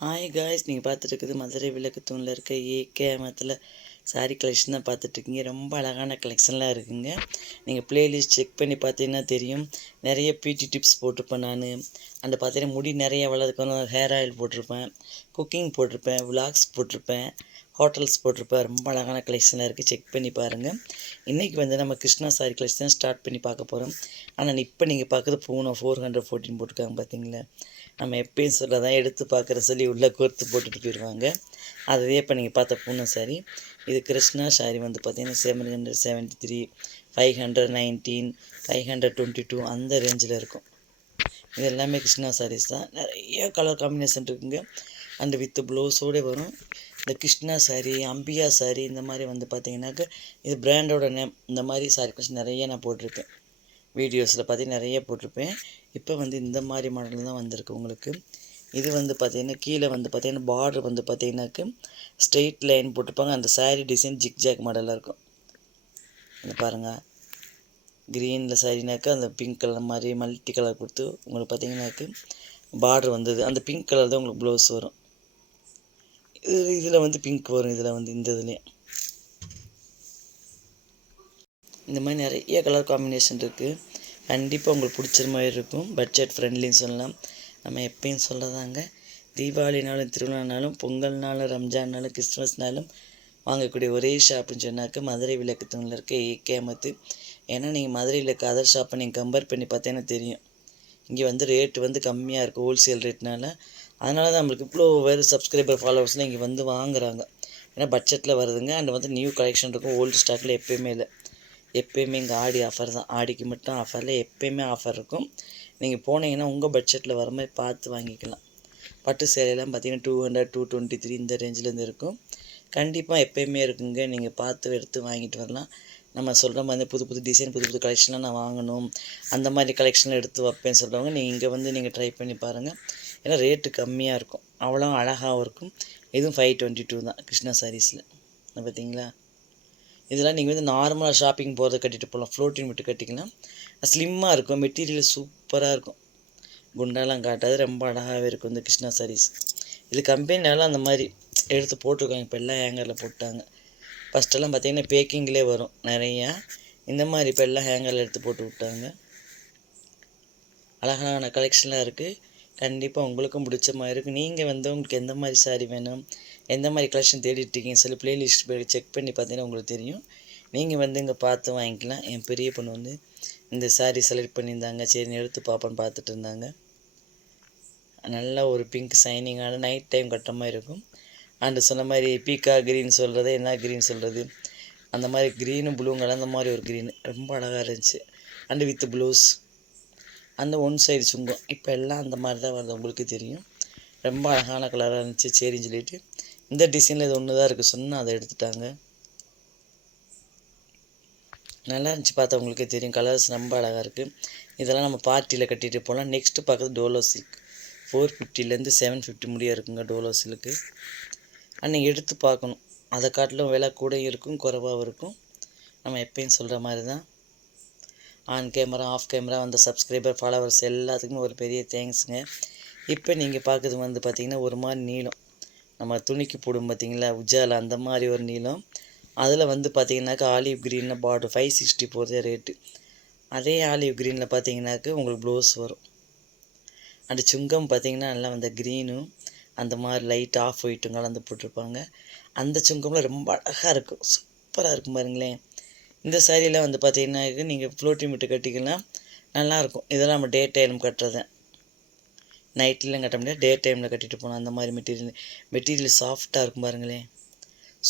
Hi guys நீங்கள் பார்த்துட்டு இருக்குது மதுரை விளக்கு தூணில் இருக்க ஏகேமத்தில் சாரீ கலெக்ஷன் தான் பார்த்துட்ருக்கீங்க ரொம்ப அழகான கலெக்ஷன்லாம் இருக்குங்க. நீங்கள் ப்ளேலிஸ்ட் செக் பண்ணி பார்த்தீங்கன்னா தெரியும். நிறைய பியூட்டி டிப்ஸ் போட்டிருப்பேன் நான். அந்த பார்த்தீங்கன்னா முடி நிறைய வளர்க்கணும் ஹேர் ஆயில் போட்டிருப்பேன். குக்கிங் போட்டிருப்பேன் விலாக்ஸ் போட்டிருப்பேன் ஹோட்டல்ஸ் போட்டிருப்பேன். ரொம்ப அழகான கலெக்ஷனாக இருக்குது செக் பண்ணி பாருங்கள் இன்றைக்கி வந்து நம்ம கிருஷ்ணா சாரி கலெக்ஷன் ஸ்டார்ட் பண்ணி பார்க்க போகிறோம் ஆனால் இப்போ நீங்கள் பார்க்குறது பூனை ஃபோர் ஹண்ட்ரட் ஃபோர்டின் போட்டிருக்காங்க பார்த்தீங்களா நம்ம எப்பயும் சொல்கிறதான் எடுத்து பார்க்குற சொல்லி உள்ளே கோர்த்து போட்டுட்டு போயிடுவாங்க. அதுவே இப்போ நீங்கள் பார்த்த பூனை சாரி இது கிருஷ்ணா சாரி வந்து பார்த்தீங்கன்னா seven hundred seventy three five hundred nineteen five hundred twenty two அந்த ரேஞ்சில் இருக்கும். இது எல்லாமே கிருஷ்ணா சாரீஸ் தான். நிறைய கலர் காம்பினேஷன் இருக்குங்க. அண்டு வித்து ப்ளவுஸோடு வரும். இந்த கிருஷ்ணா சாரி அம்பியா சாரி இந்த மாதிரி வந்து பார்த்தீங்கன்னாக்க இது பிராண்டோட நேம் இந்த மாதிரி சாரி கொஞ்சம் நிறைய நான் போட்டிருப்பேன். வீடியோஸில் பார்த்தீங்கன்னா நிறைய போட்டிருப்பேன். இப்போ வந்து இந்த மாதிரி மாடல் தான் வந்திருக்கு உங்களுக்கு. இது வந்து பார்த்திங்கன்னா கீழே வந்து பார்த்திங்கன்னா பார்டர் வந்து பார்த்திங்கனாக்கு ஸ்ட்ரெயிட் லைன் போட்டிருப்பாங்க. அந்த சாரீ டிசைன் ஜிக்ஜாக் மாடலாக இருக்கும். இந்த பாருங்கள் க்ரீனில் சாரினாக்கா அந்த பிங்க் கலர் மாதிரி மல்டி கலர் கொடுத்து உங்களுக்கு பார்த்தீங்கன்னாக்கு பார்டர் வந்தது. அந்த பிங்க் கலர் தான் உங்களுக்கு ப்ளவுஸ் வரும். இது இதில் வந்து பிங்க் வரும். இதில் வந்து இந்த இதுலேயும். இந்த மாதிரி நிறைய கலர் காம்பினேஷன் இருக்குது கண்டிப்பாக உங்களுக்கு பிடிச்ச மாதிரி இருக்கும். பட்ஜெட் ஃப்ரெண்ட்லின்னு சொல்லலாம். நம்ம எப்பயும் சொல்லதாங்க. தீபாவளினாலும் திருவிழானாலும் பொங்கல்னாலும் ரம்ஜான்னாலும் கிறிஸ்மஸ்னாலும் வாங்கக்கூடிய ஒரே ஷாப்புன்னு சொன்னாக்க மதுரை விளக்கு தூணில் இருக்க ஏகேமத்து ஏன்னா நீங்கள் மதுரையில் கதர் அதர் ஷாப்பை நீங்கள் கம்பேர் பண்ணி பார்த்தீங்கன்னா தெரியும். இங்கே வந்து ரேட்டு வந்து கம்மியாக இருக்குது ஹோல்சேல் ரேட்னால அதனால தான் நம்மளுக்கு இவ்வளோ வேறு சப்ஸ்கிரைபர் ஃபாலோவர்ஸ்லாம் இங்கே வந்து வாங்குறாங்க. ஏன்னா பட்ஜெட்டில் வருதுங்க. அண்ட் வந்து நியூ கலெக்ஷன் இருக்கும். ஓல்டு ஸ்டாக்கில் எப்போயுமே இல்லை. எப்போயுமே இங்கே ஆடி ஆஃபர் தான். ஆடிக்கு மட்டும் ஆஃபரில் எப்போயுமே ஆஃபர் இருக்கும். நீங்கள் போனீங்கன்னா உங்கள் பட்ஜெட்டில் வர மாதிரி பார்த்து வாங்கிக்கலாம். பட்டு சேலையெல்லாம் பார்த்தீங்கன்னா two hundred two twenty three இந்த ரேஞ்சிலேருந்து இருக்கும். கண்டிப்பாக எப்போயுமே இருக்குங்க. நீங்கள் பார்த்து எடுத்து வாங்கிட்டு வரலாம். நம்ம சொல்கிற மாதிரி புது புது டிசைன் புது புது கலெக்ஷன்லாம் நான் வாங்கணும். அந்த மாதிரி கலெக்ஷன் எடுத்து வைப்பேன்னு சொல்கிறவங்க நீங்கள் இங்கே வந்து நீங்கள் ட்ரை பண்ணி பாருங்கள் ஏன்னா ரேட்டு கம்மியாக இருக்கும். அவ்வளோ அழகாகவும் இருக்கும். இதுவும் ஃபைவ் டுவெண்ட்டி டூ தான் கிருஷ்ணா சாரீஸில் பார்த்தீங்களா இதெல்லாம் நீங்கள் வந்து நார்மலாக ஷாப்பிங் போகிறத கட்டிட்டு போகலாம் ஃப்ளோட்டின் மட்டும் கட்டிக்கலாம் ஸ்லிம்மாக இருக்கும் மெட்டீரியல் சூப்பராக இருக்கும். குண்டாலாம் காட்டாது ரொம்ப அழகாகவே இருக்கும் இந்த கிருஷ்ணா சாரீஸ் இது கம்பெனினால அந்த மாதிரி எடுத்து போட்டிருக்காங்க. இப்போ எல்லாம் ஹேங்கரில் போட்டாங்க. ஃபஸ்ட்டெல்லாம் பார்த்தீங்கன்னா பேக்கிங்லேயே வரும். நிறையா. இந்த மாதிரி இப்போ எல்லாம் ஹேங்கரில் எடுத்து போட்டு விட்டாங்க. அழகான கலெக்ஷன்லாம் இருக்குது கண்டிப்பாக உங்களுக்கும் பிடிச்ச மாதிரி இருக்கும் நீங்கள் வந்து உங்களுக்கு எந்த மாதிரி சாரீ வேணும்? எந்த மாதிரி கலெக்ஷன் தேடிட்டுருக்கீங்க சொல்லி ப்ளேலிஸ்ட் போய் செக் பண்ணி பார்த்தீங்கன்னா உங்களுக்கு தெரியும். நீங்கள் வந்து இங்கே பார்த்து வாங்கிக்கலாம். என் பெரிய பொண்ணு வந்து இந்த சாரீ செலக்ட் பண்ணியிருந்தாங்க. சரி எடுத்து பார்ப்பேன்னு பார்த்துட்டு இருந்தாங்க. நல்லா ஒரு பிங்க் சைனிங்கான நைட் டைம் கட்டுற மாதிரி இருக்கும். அண்டு சொன்ன மாதிரி பீக்கா க்ரீன் சொல்கிறது என்ன க்ரீன் சொல்கிறது அந்த மாதிரி க்ரீனு ப்ளூங்கெல்லாம் கலந்த மாதிரி ஒரு க்ரீன் ரொம்ப அழகாக இருந்துச்சு. அண்டு வித் ப்ளூஸ் அந்த ஒன் சைடு சுங்கம் இப்போ எல்லாம் அந்த மாதிரி தான் வருது. உங்களுக்கு தெரியும். ரொம்ப அழகான கலராக இருந்துச்சு சரின்னு சொல்லிட்டு. இந்த டிசைனில் இது ஒன்று தான் இருக்குது சொன்னால் அதை எடுத்துட்டாங்க. நல்லா இருந்துச்சு பார்த்தா உங்களுக்கே தெரியும். கலர்ஸ் ரொம்ப அழகாக இருக்குது இதெல்லாம் நம்ம பார்ட்டியில் கட்டிட்டு போகலாம் நெக்ஸ்ட்டு பார்க்குறது டோலோ சில்க் ஃபோர் ஃபிஃப்டிலேருந்து செவன் ஃபிஃப்டி முடிய இருக்குங்க டோலோ சில்க்கு அன்றைக்கி எடுத்து பார்க்கணும். அதை காட்டிலும் விலை கூட இருக்கும் குறைவாகவும் இருக்கும். நம்ம எப்பயும் சொல்கிற மாதிரி தான் ஆன் கேமரா ஆஃப் கேமரா வந்த சப்ஸ்கிரைபர் ஃபாலோவர்ஸ் எல்லாத்துக்குமே ஒரு பெரிய தேங்க்ஸுங்க இப்போ நீங்கள் பார்க்குறது வந்து பார்த்திங்கன்னா ஒரு மாதிரி நீளம். நம்ம துணிக்கு போடும் பார்த்திங்களா உஜால அந்த மாதிரி ஒரு நீளம். அதில் வந்து பார்த்திங்கனாக்கா ஆலிவ் க்ரீனில் பார்டர் ஃபைவ் சிக்ஸ்டி போகிறதே ரேட்டு அதே ஆலிவ் க்ரீனில் பார்த்தீங்கன்னாக்க உங்களுக்கு ப்ளவுஸ் வரும். அந்த சுங்கம் பார்த்திங்கன்னா நல்லா அந்த க்ரீனும் அந்த மாதிரி லைட் ஆஃப் ஒயிட்டும் கலந்து போட்டிருப்பாங்க. அந்த சுங்கம்லாம் ரொம்ப அழகாக இருக்கும். சூப்பராக இருக்கும் பாருங்களேன். இந்த சாரியெல்லாம் வந்து பார்த்திங்கன்னா நீங்கள் ஃப்ளோட்டிங் விட்டு கட்டிக்கலாம் நல்லாயிருக்கும் இதெல்லாம் நம்ம டே டைம் கட்டுறது. நைட்லாம் கட்ட முடியாது டே டைமில் கட்டிட்டு போகணும் அந்த மாதிரி மெட்டீரியல் மெட்டீரியல் சாஃப்டாக இருக்கும் பாருங்களேன்.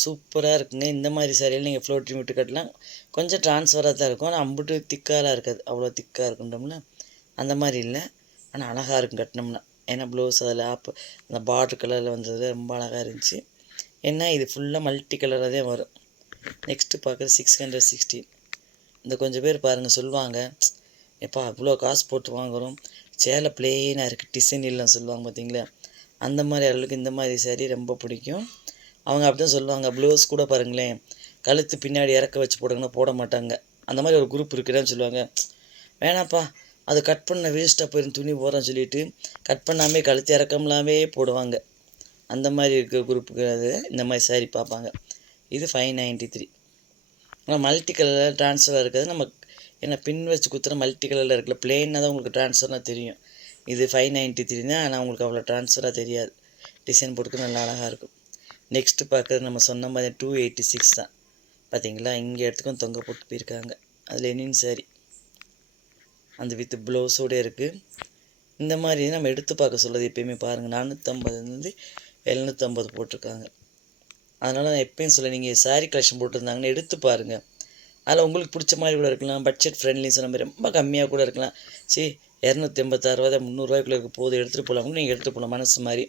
சூப்பராக இருக்குங்க. இந்த மாதிரி சாரியில் நீங்கள் ஃப்ளோட்டிங் விட்டு கட்டலாம். கொஞ்சம் ட்ரான்ஸ்ஃபராக தான் இருக்கும். ஆனால் அம்புட்டு திக்காலாம் இருக்காது. அவ்வளோ திக்காக இருக்குன்றோம்னா அந்த மாதிரி இல்லை. ஆனால் அழகாக இருக்கும் கட்டினோம்னா. ஏன்னா ப்ளவுஸ் அதில் ஆப் அந்த பார்டர் கலரில் வந்தது ரொம்ப அழகாக இருந்துச்சு. ஏன்னா இது ஃபுல்லாக மல்டி கலராக தான் வரும். நெக்ஸ்ட்டு பார்க்குறது சிக்ஸ் ஹண்ட்ரட் சிக்ஸ்டி இந்த கொஞ்சம் பேர் பாருங்கள் சொல்லுவாங்க எப்பா அவ்வளோ காசு போட்டு வாங்குகிறோம் சேலை பிளெயினாக இருக்குது டிசைன் இல்லைன்னு சொல்லுவாங்க பார்த்தீங்களா அந்த மாதிரி அளவுக்கு இந்த மாதிரி சேரீ ரொம்ப பிடிக்கும். அவங்க அப்படி தான் சொல்லுவாங்க ப்ளவுஸ் கூட பாருங்களேன் கழுத்து பின்னாடி இறக்க வச்சு போடுங்கன்னா போட மாட்டாங்க. அந்த மாதிரி ஒரு குரூப் இருக்குதான்னு சொல்லுவாங்க. வேணாப்பா அது கட் பண்ண வேஸ்ட்டாக போயிடும் துணி போகிறோன்னு சொல்லிட்டு கட் பண்ணாமே கழுத்து இறக்கம்லாமே போடுவாங்க. அந்த மாதிரி இருக்க குரூப்புக்கு அது இந்த மாதிரி சாரி பார்ப்பாங்க. இது ஃபைவ் நைன்ட்டி த்ரீ ஆனால் மல்டி கலரில் ட்ரான்ஸ்ஃபராக இருக்கிறது நம்ம ஏன்னா பின் வச்சு குத்துற மல்டி கலரில் இருக்குல்ல பிளெயினாக தான் உங்களுக்கு ட்ரான்ஸ்ஃபர்னால் தெரியும். இது ஃபைவ் நைன்ட்டி த்ரீ தான் ஆனால் உங்களுக்கு அவ்வளோ ட்ரான்ஸ்ஃபராக தெரியாது. டிசைன் போட்டுக்கு நல்லா அழகாக இருக்கும். நெக்ஸ்ட்டு பார்க்குறது நம்ம சொன்ன மாதிரி டூ எயிட்டி சிக்ஸ் தான். பார்த்தீங்களா இங்கே இடத்துக்கும் தொங்க போட்டு போயிருக்காங்க. அது லெனின் saree. அந்த வித் ப்ளவுஸோடு இருக்குது இந்த மாதிரி நம்ம எடுத்து பார்க்க சொல்லுது எப்பயுமே பாருங்கள் நானூற்றம்பதுலேருந்து எழுநூற்றம்பது போட்டிருக்காங்க. அதனால் நான் எப்பயும் சொல்ல நீங்கள் saree கலெக்ஷன் போட்டிருந்தாங்கன்னு எடுத்து பாருங்கள் அதில் உங்களுக்கு பிடிச்ச மாதிரி கூட இருக்கலாம் பட்ஜெட் ஃப்ரெண்ட்லி சொன்ன மாதிரி ரொம்ப கம்மியாக கூட இருக்கலாம். சரி இரநூத்தி எண்பத்தாறு ரூபா முந்நூறுரூவாய்க்குள்ளே இருக்க போது எடுத்துகிட்டு போகலாம் நீங்கள் எடுத்துகிட்டு போகலாம் மனசு மாதிரி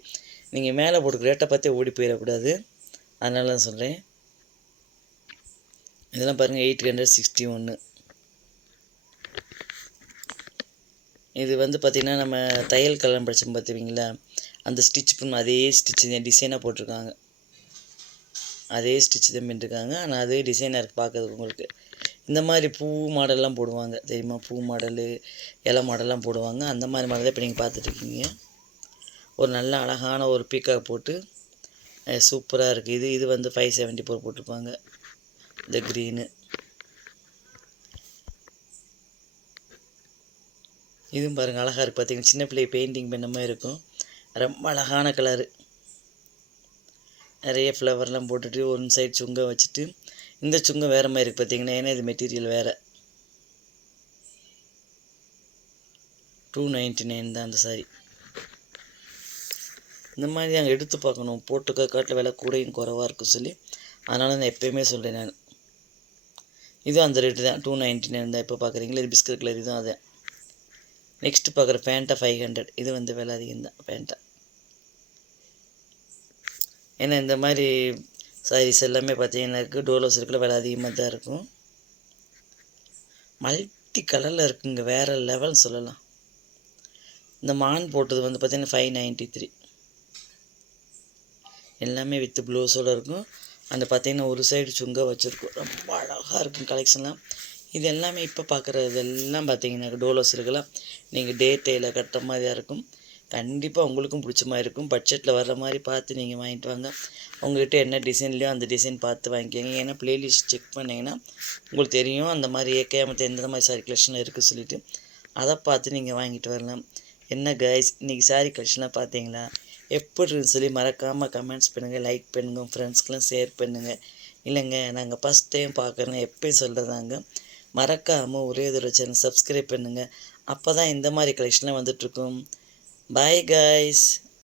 நீங்கள் மேலே போட்டுக்க ரேட்டை பார்த்தே ஓடி போயிடக்கூடாது. அதனால தான் சொல்கிறேன் இதெல்லாம் பாருங்கள் எயிட் ஹண்ட்ரட் சிக்ஸ்டி ஒன்று இது வந்து பார்த்திங்கன்னா நம்ம தையல் கல்யாணம் படித்தோம் பார்த்துவீங்களா அந்த ஸ்டிச் பண்ண அதே ஸ்டிச் டிசைனாக போட்டிருக்காங்க. அதே ஸ்டிச் தான் பண்ணிருக்காங்க ஆனால் அதே டிசைனாக இருக்குது பார்க்கறதுக்கு உங்களுக்கு. இந்த மாதிரி பூ மாடல்லாம் போடுவாங்க. தெரியுமா? பூ மாடலு இலை மாடல்லாம் போடுவாங்க. அந்த மாதிரி மாடல் தான் இப்போ நீங்கள் பார்த்துட்ருக்கீங்க ஒரு நல்ல அழகான ஒரு பீக்காக போட்டு சூப்பராக இருக்குது இது இது வந்து ஃபைவ் செவன்ட்டி ஃபோர் போட்டிருப்பாங்க. இந்த க்ரீனு இதுவும் பாருங்கள் அழகாக இருக்குது பார்த்தீங்கன்னா சின்ன பிள்ளை பெயிண்டிங் பண்ண மாதிரி இருக்கும். ரொம்ப அழகான கலரு நிறைய ஃப்ளவர்லாம் போட்டுட்டு ஒன் சைடு சுங்கம் வச்சுட்டு இந்த சுங்கம் வேறு மாதிரி இருக்குது பார்த்தீங்கன்னா ஏன்னா இது மெட்டீரியல் வேறு. டூ நைன்ட்டி நைன் தான் அந்த சாரி இந்த மாதிரி அங்கே எடுத்து பார்க்கணும். போட்டுக்க காட்டில் விலை கூடையும் குறவாக இருக்கும் சொல்லி அதனால் நான் எப்போயுமே சொல்கிறேன் நான். இதுவும் அந்த ரேட்டு தான். டூ நைன்ட்டி நைன் தான் இப்போ பார்க்குறீங்களா இது பிஸ்கட் கலர் இதுவும் அதே. நெக்ஸ்ட்டு பார்க்குற ஃபேண்ட்டா ஃபைவ் ஹண்ட்ரட் இது வந்து விலை அதிகம் தான். ஃபேண்ட்டா ஏன்னா இந்த மாதிரி சாரீஸ் எல்லாமே பார்த்தீங்கன்னாக்கு டோலோஸ் இருக்கிற விலை அதிகமாக தான் இருக்கும். மல்டி கலரில் இருக்குங்க. வேறு லெவல்னு சொல்லலாம். இந்த மான் போட்டது வந்து பார்த்தீங்கன்னா ஃபைவ் நைன்ட்டி த்ரீ எல்லாமே வித்து ப்ளவுஸோடு இருக்கும். அந்த பார்த்திங்கன்னா ஒரு சைடு சுங்க வச்சுருக்கும். ரொம்ப அழகாக இருக்கும் கலெக்ஷன்லாம் இது எல்லாமே இப்போ பார்க்குறது எல்லாம் பார்த்தீங்கன்னா டோலோஸ் இருக்கலாம். நீங்கள் டே டேயில் கட்டுற மாதிரியாக இருக்கும். கண்டிப்பாக உங்களுக்கும் பிடிச்ச மாதிரி இருக்கும். பட்ஜெட்டில் வர்ற மாதிரி பார்த்து நீங்கள் வாங்கிட்டு வாங்க. உங்கள்கிட்ட என்ன டிசைன்லையோ அந்த டிசைன் பார்த்து வாங்கிக்கோங்க. ஏன்னா ப்ளேலிஸ்ட் செக் பண்ணிங்கன்னா உங்களுக்கு தெரியும் அந்த மாதிரி ஏகேமத்தை எந்த மாதிரி சாரி கலெக்ஷன் இருக்குது சொல்லிட்டு. அதை பார்த்து நீங்கள் வாங்கிட்டு வரலாம். என்ன கைஸ் இன்றைக்கி சாரி கலெக்ஷன்லாம் பார்த்தீங்களா? எப்படி இருக்குன்னு சொல்லி மறக்காமல் கமெண்ட்ஸ் பண்ணுங்கள் லைக் பண்ணுங்கள் உங்கள் ஃப்ரெண்ட்ஸ்க்கெலாம் ஷேர் பண்ணுங்கள் இல்லைங்க நாங்கள் ஃபஸ்ட் டைம் பார்க்குறோம் எப்பயும் சொல்கிறதாங்க மறக்காமல் ஒரே தடவை சேனல் சப்ஸ்கிரைப் பண்ணுங்கள் அப்போ தான் இந்த மாதிரி கலெக்ஷன்லாம் வந்துட்ருக்கும் பாய் கைஸ்